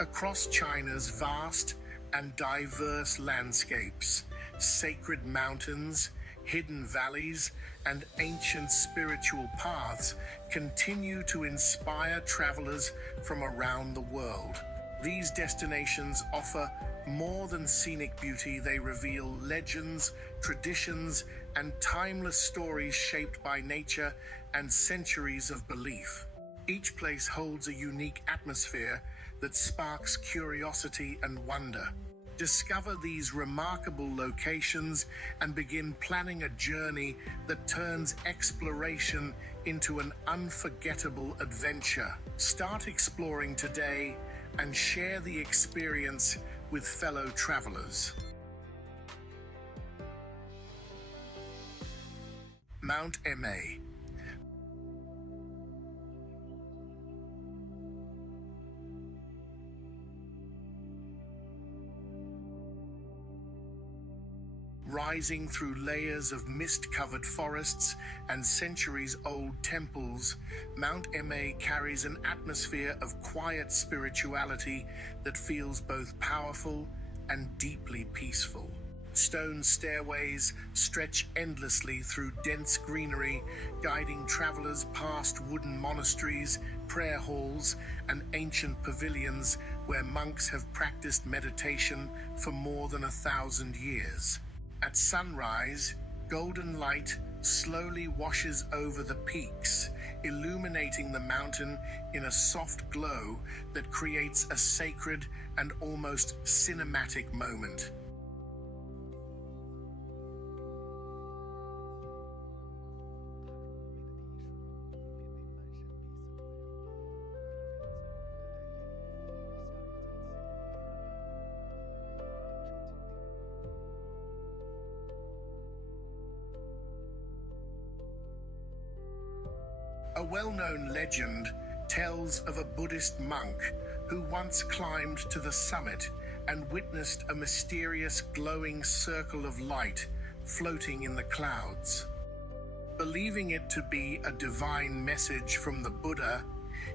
Across China's vast and diverse landscapes, sacred mountains, hidden valleys, and ancient spiritual paths continue to inspire travelers from around the world. These destinations offer more than scenic beauty. They reveal legends, traditions, and timeless stories shaped by nature and centuries of belief. Each place holds a unique atmosphere that sparks curiosity and wonder. Discover these remarkable locations and begin planning a journey that turns exploration into an unforgettable adventure. Start exploring today and share the experience with fellow travelers. Mount Emei. Rising through layers of mist-covered forests and centuries-old temples, Mount Emei carries an atmosphere of quiet spirituality that feels both powerful and deeply peaceful. Stone stairways stretch endlessly through dense greenery, guiding travelers past wooden monasteries, prayer halls, and ancient pavilions where monks have practiced meditation for more than 1,000 years. At sunrise, golden light slowly washes over the peaks, illuminating the mountain in a soft glow that creates a sacred and almost cinematic moment. A well-known legend tells of a Buddhist monk who once climbed to the summit and witnessed a mysterious glowing circle of light floating in the clouds. Believing it to be a divine message from the Buddha,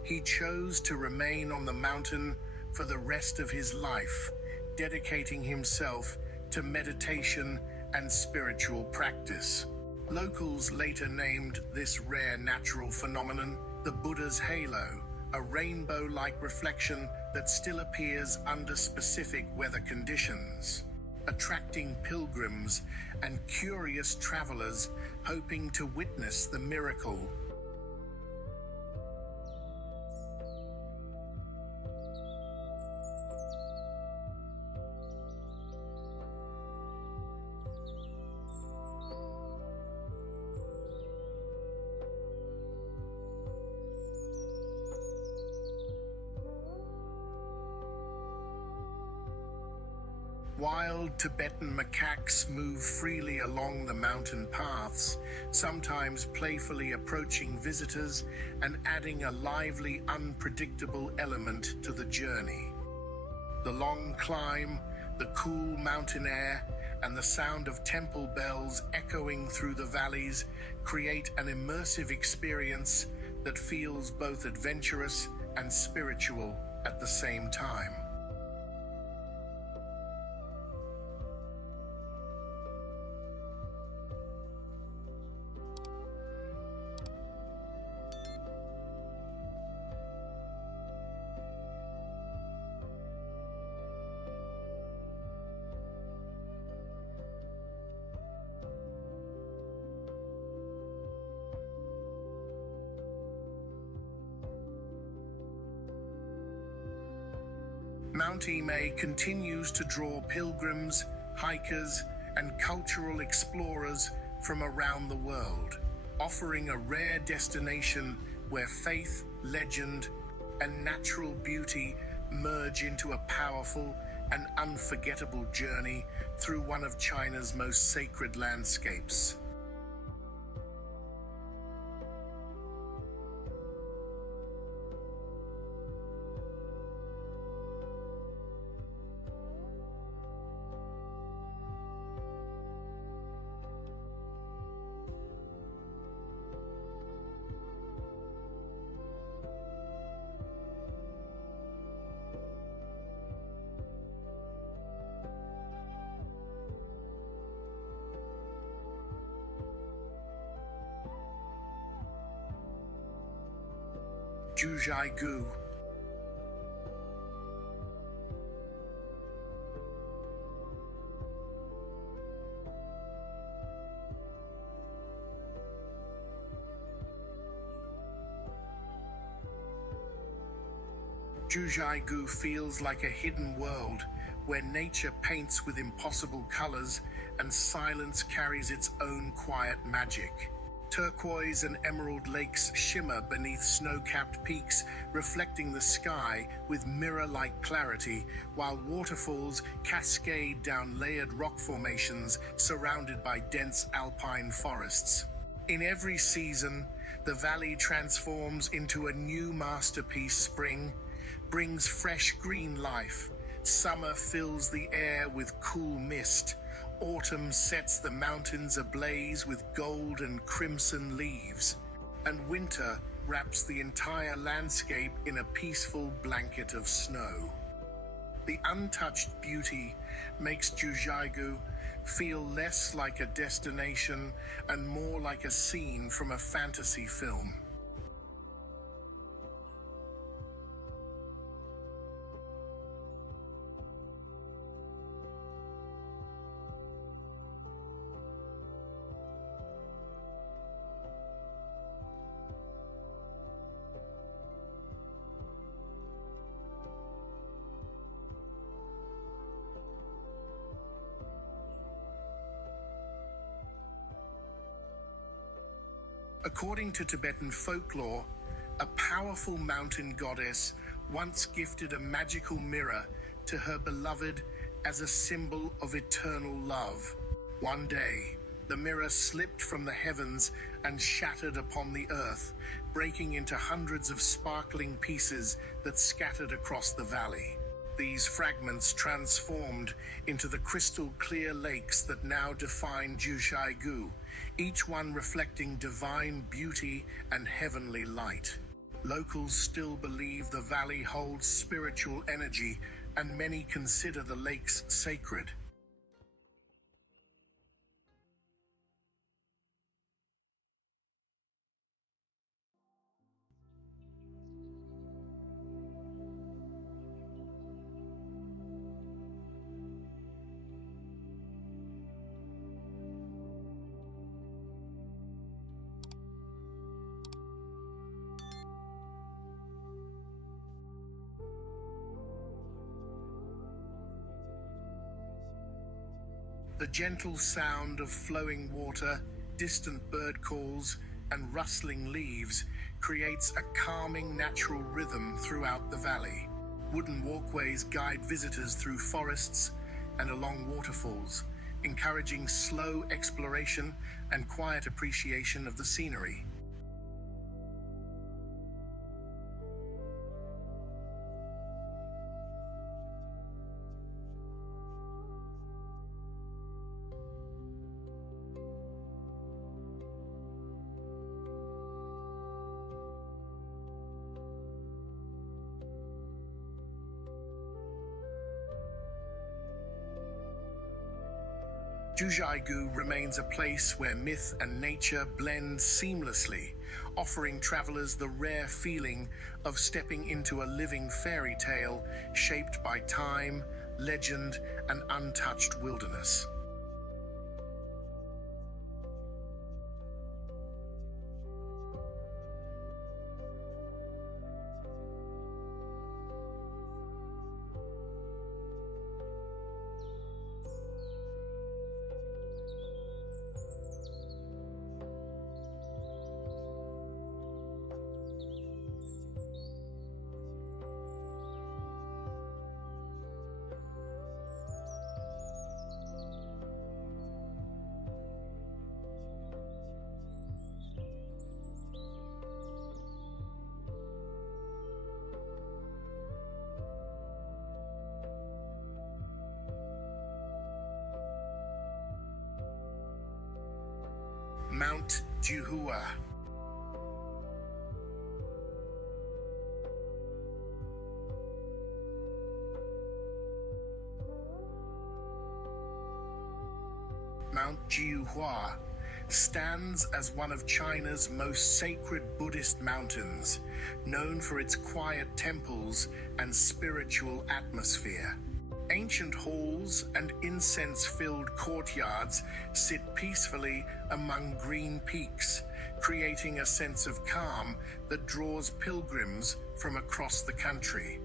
he chose to remain on the mountain for the rest of his life, dedicating himself to meditation and spiritual practice. Locals later named this rare natural phenomenon the Buddha's halo, a rainbow-like reflection that still appears under specific weather conditions, attracting pilgrims and curious travelers hoping to witness the miracle. Wild Tibetan macaques move freely along the mountain paths, sometimes playfully approaching visitors and adding a lively, unpredictable element to the journey. The long climb, the cool mountain air, and the sound of temple bells echoing through the valleys create an immersive experience that feels both adventurous and spiritual at the same time. Mount Emei continues to draw pilgrims, hikers, and cultural explorers from around the world, offering a rare destination where faith, legend, and natural beauty merge into a powerful and unforgettable journey through one of China's most sacred landscapes. Jiuzhaigou. Jiuzhaigou feels like a hidden world where nature paints with impossible colors and silence carries its own quiet magic. Turquoise and emerald lakes shimmer beneath snow-capped peaks, reflecting the sky with mirror-like clarity, while waterfalls cascade down layered rock formations surrounded by dense alpine forests. In every season, the valley transforms into a new masterpiece. Spring brings fresh green life. Summer fills the air with cool mist. Autumn sets the mountains ablaze with gold and crimson leaves. And winter wraps the entire landscape in a peaceful blanket of snow. The untouched beauty makes Jiuzhaigou feel less like a destination and more like a scene from a fantasy film. According to Tibetan folklore, a powerful mountain goddess once gifted a magical mirror to her beloved as a symbol of eternal love. One day, the mirror slipped from the heavens and shattered upon the earth, breaking into hundreds of sparkling pieces that scattered across the valley. These fragments transformed into the crystal-clear lakes that now define Jiuzhaigou, each one reflecting divine beauty and heavenly light. Locals still believe the valley holds spiritual energy, and many consider the lakes sacred. The gentle sound of flowing water, distant bird calls, and rustling leaves creates a calming natural rhythm throughout the valley. Wooden walkways guide visitors through forests and along waterfalls, encouraging slow exploration and quiet appreciation of the scenery. Jiuzhaigou remains a place where myth and nature blend seamlessly, offering travelers the rare feeling of stepping into a living fairy tale shaped by time, legend, and untouched wilderness. Mount Jiuhua. Mount Jiuhua stands as one of China's most sacred Buddhist mountains, known for its quiet temples and spiritual atmosphere. Ancient halls and incense-filled courtyards sit peacefully among green peaks, creating a sense of calm that draws pilgrims from across the country.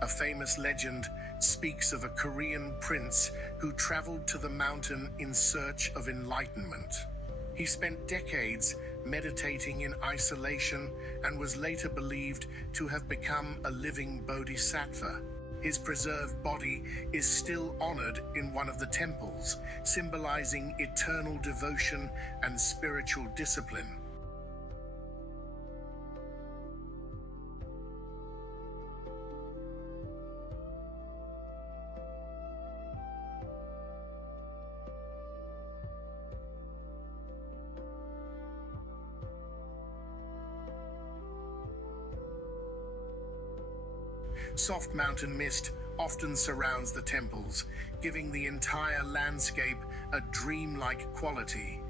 A famous legend speaks of a Korean prince who traveled to the mountain in search of enlightenment. He spent decades meditating in isolation and was later believed to have become a living bodhisattva. His preserved body is still honored in one of the temples, symbolizing eternal devotion and spiritual discipline. Soft mountain mist often surrounds the temples, giving the entire landscape a dreamlike quality.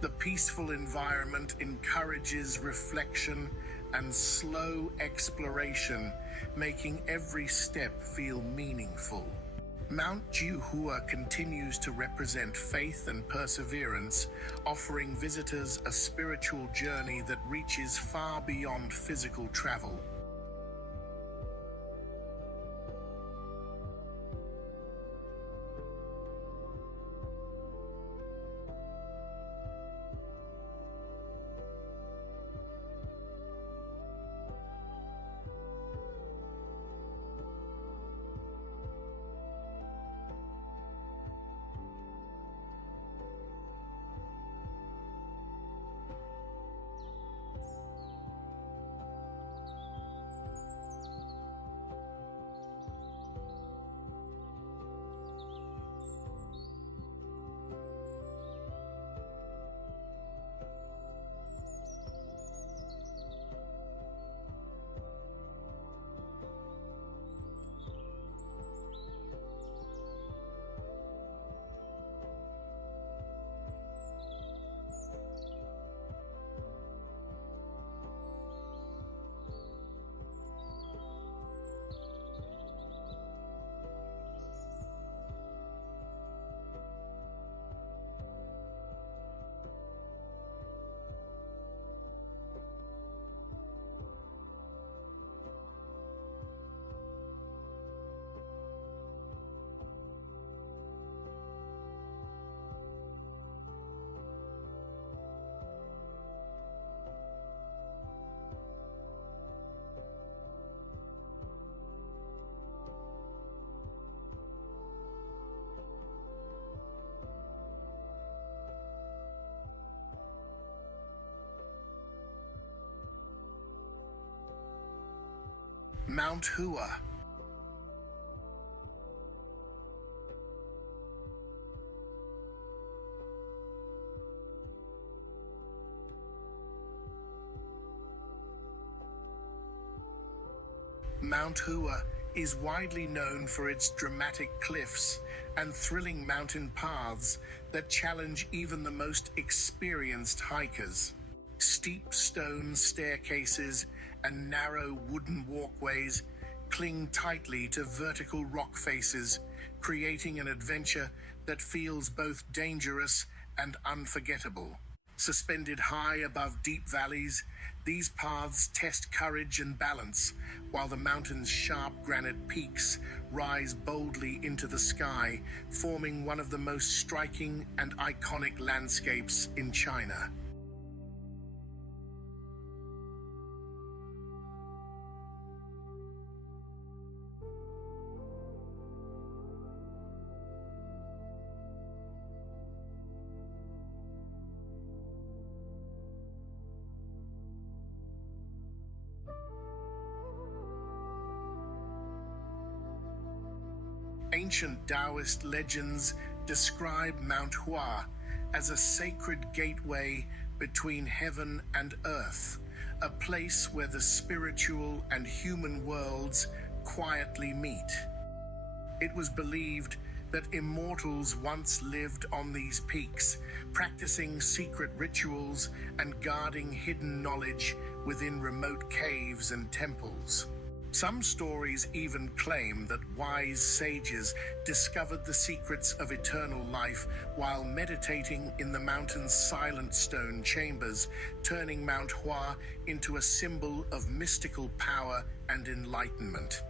The peaceful environment encourages reflection and slow exploration, making every step feel meaningful. Mount Jiuhua continues to represent faith and perseverance, offering visitors a spiritual journey that reaches far beyond physical travel. Mount Hua. Mount Hua is widely known for its dramatic cliffs and thrilling mountain paths that challenge even the most experienced hikers. Steep stone staircases and narrow wooden walkways cling tightly to vertical rock faces, creating an adventure that feels both dangerous and unforgettable. Suspended high above deep valleys, these paths test courage and balance, while the mountain's sharp granite peaks rise boldly into the sky, forming one of the most striking and iconic landscapes in China. Ancient Taoist legends describe Mount Hua as a sacred gateway between heaven and earth, a place where the spiritual and human worlds quietly meet. It was believed that immortals once lived on these peaks, practicing secret rituals and guarding hidden knowledge within remote caves and temples. Some stories even claim that wise sages discovered the secrets of eternal life while meditating in the mountain's silent stone chambers, turning Mount Hua into a symbol of mystical power and enlightenment.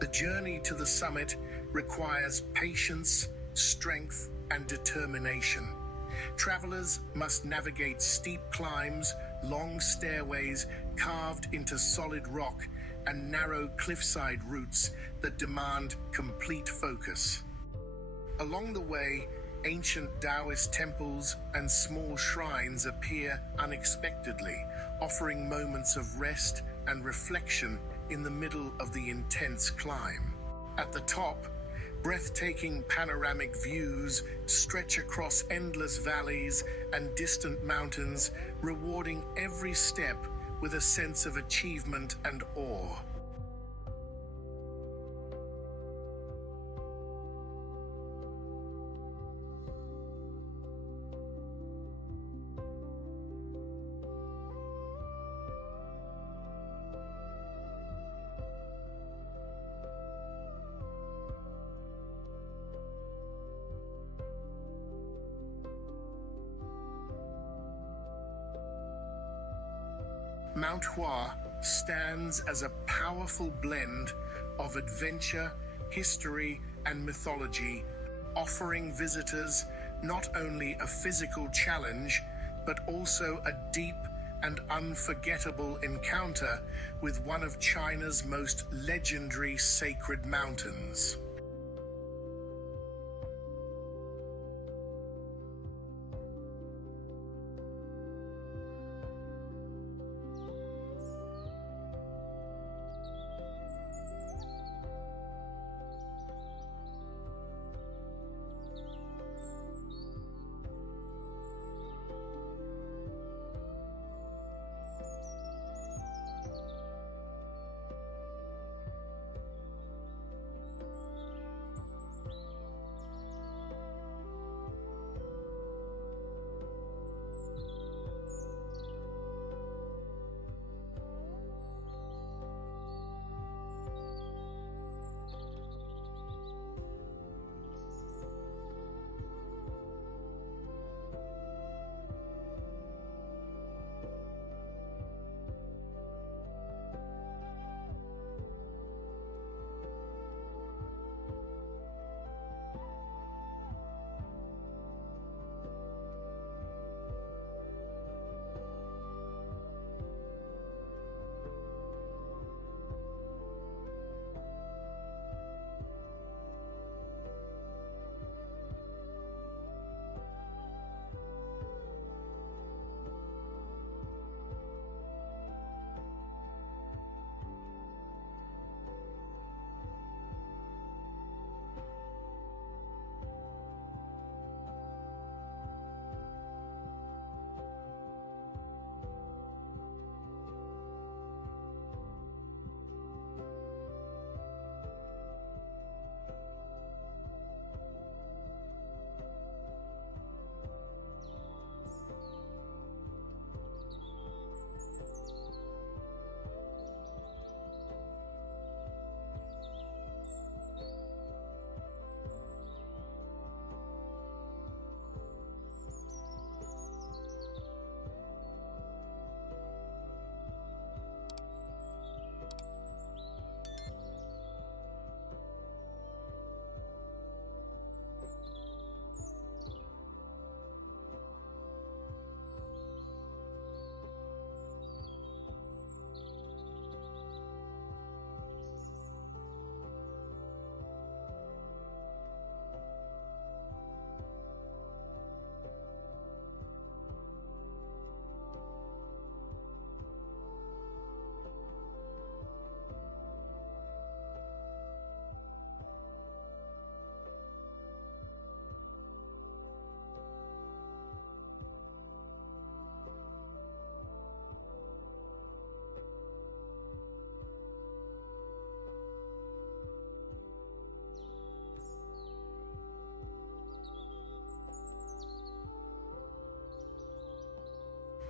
The journey to the summit requires patience, strength, and determination. Travelers must navigate steep climbs, long stairways carved into solid rock, and narrow cliffside routes that demand complete focus. Along the way, ancient Taoist temples and small shrines appear unexpectedly, offering moments of rest and reflection in the middle of the intense climb. At the top, breathtaking panoramic views stretch across endless valleys and distant mountains, rewarding every step with a sense of achievement and awe. Mount Hua stands as a powerful blend of adventure, history, and mythology, offering visitors not only a physical challenge, but also a deep and unforgettable encounter with one of China's most legendary sacred mountains.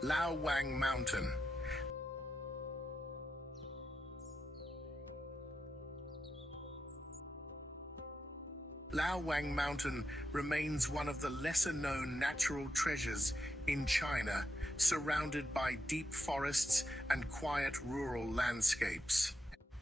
Laowang Mountain. Laowang Mountain remains one of the lesser-known natural treasures in China, surrounded by deep forests and quiet rural landscapes.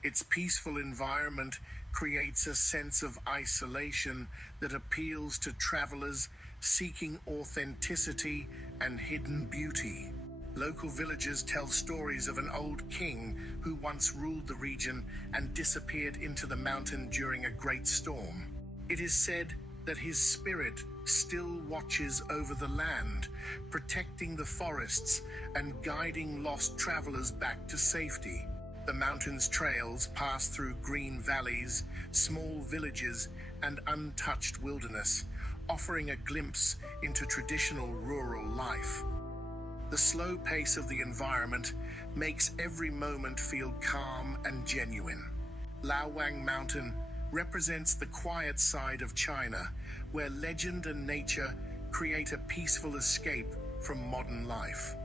Its peaceful environment creates a sense of isolation that appeals to travelers seeking authenticity and hidden beauty. Local villagers tell stories of an old king who once ruled the region and disappeared into the mountain during a great storm. It is said that his spirit still watches over the land, protecting the forests and guiding lost travelers back to safety. The mountain's trails pass through green valleys, small villages, and untouched wilderness, offering a glimpse into traditional rural life. The slow pace of the environment makes every moment feel calm and genuine. Laowang Mountain represents the quiet side of China, where legend and nature create a peaceful escape from modern life.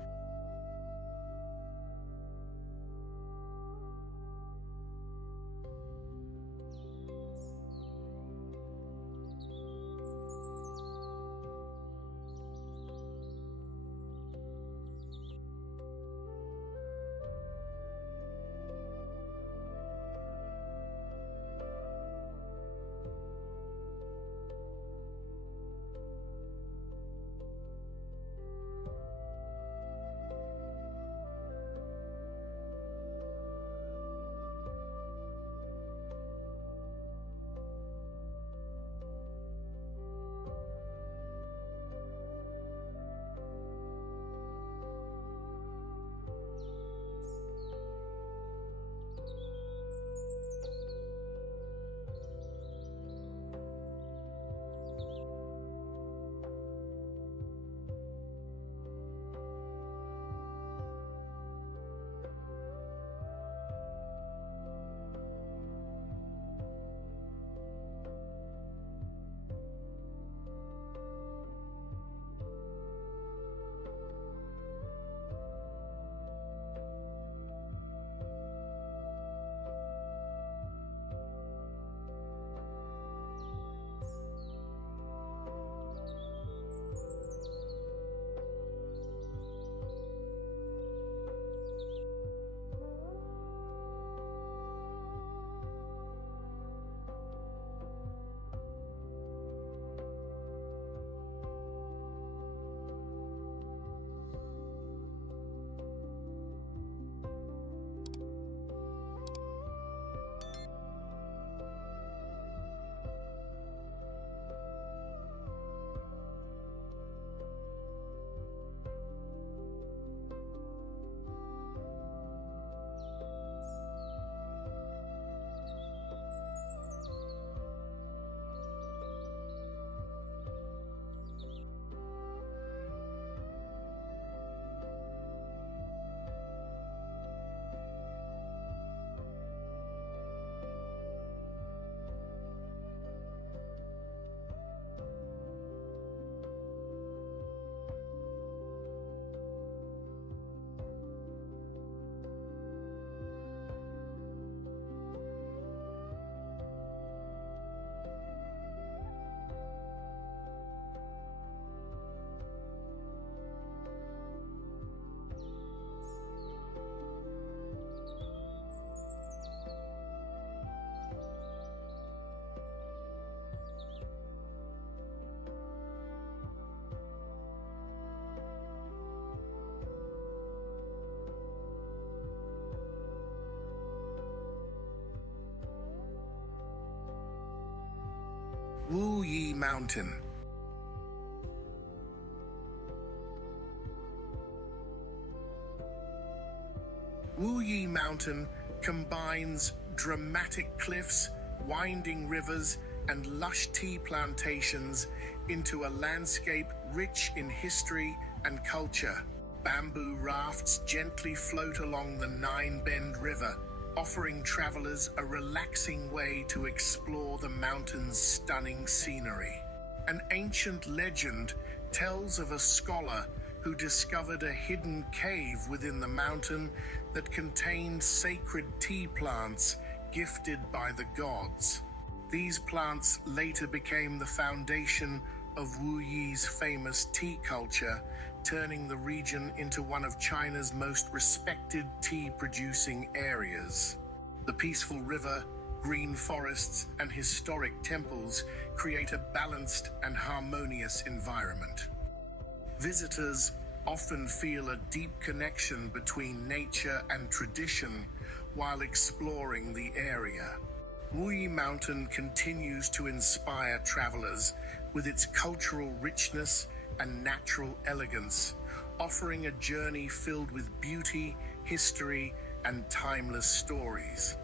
Wuyi Mountain. Wuyi Mountain combines dramatic cliffs, winding rivers, and lush tea plantations into a landscape rich in history and culture. Bamboo rafts gently float along the Nine Bend River, offering travelers a relaxing way to explore the mountain's stunning scenery. An ancient legend tells of a scholar who discovered a hidden cave within the mountain that contained sacred tea plants gifted by the gods. These plants later became the foundation of Wuyi's famous tea culture, turning the region into one of China's most respected tea-producing areas. The peaceful river, green forests, and historic temples create a balanced and harmonious environment. Visitors often feel a deep connection between nature and tradition while exploring the area. Wuyi Mountain continues to inspire travelers with its cultural richness and natural elegance, offering a journey filled with beauty, history, and timeless stories.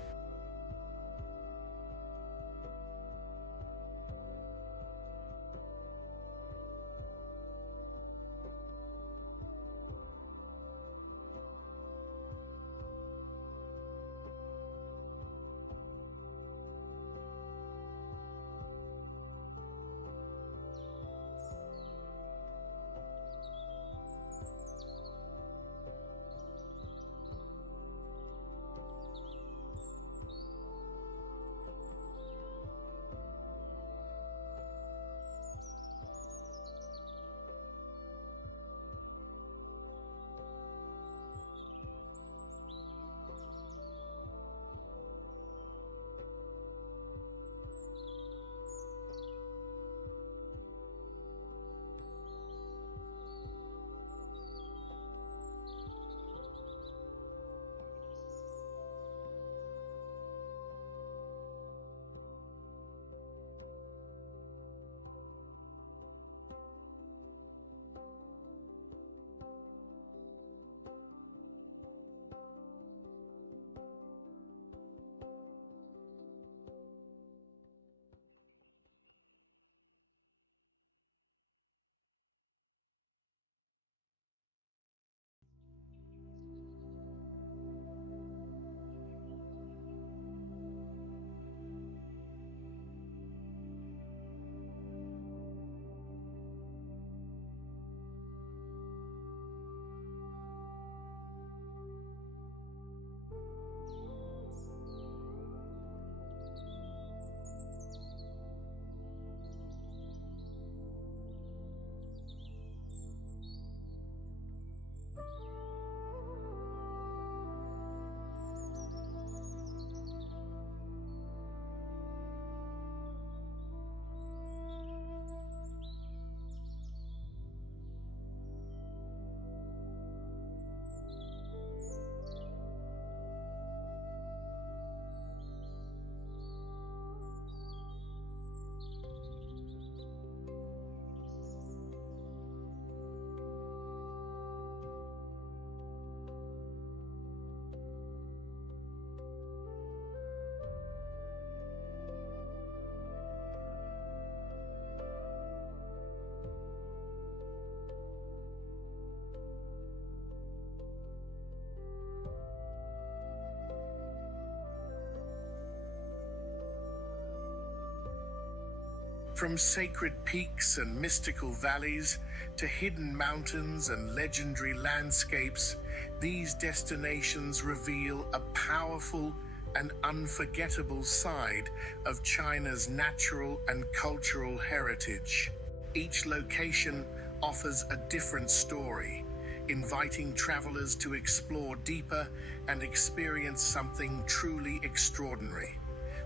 From sacred peaks and mystical valleys to hidden mountains and legendary landscapes, these destinations reveal a powerful and unforgettable side of China's natural and cultural heritage. Each location offers a different story, inviting travelers to explore deeper and experience something truly extraordinary.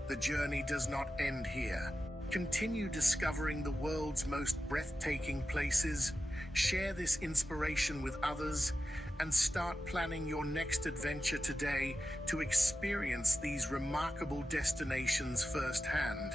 The journey does not end here. Continue discovering the world's most breathtaking places, share this inspiration with others, and start planning your next adventure today to experience these remarkable destinations firsthand.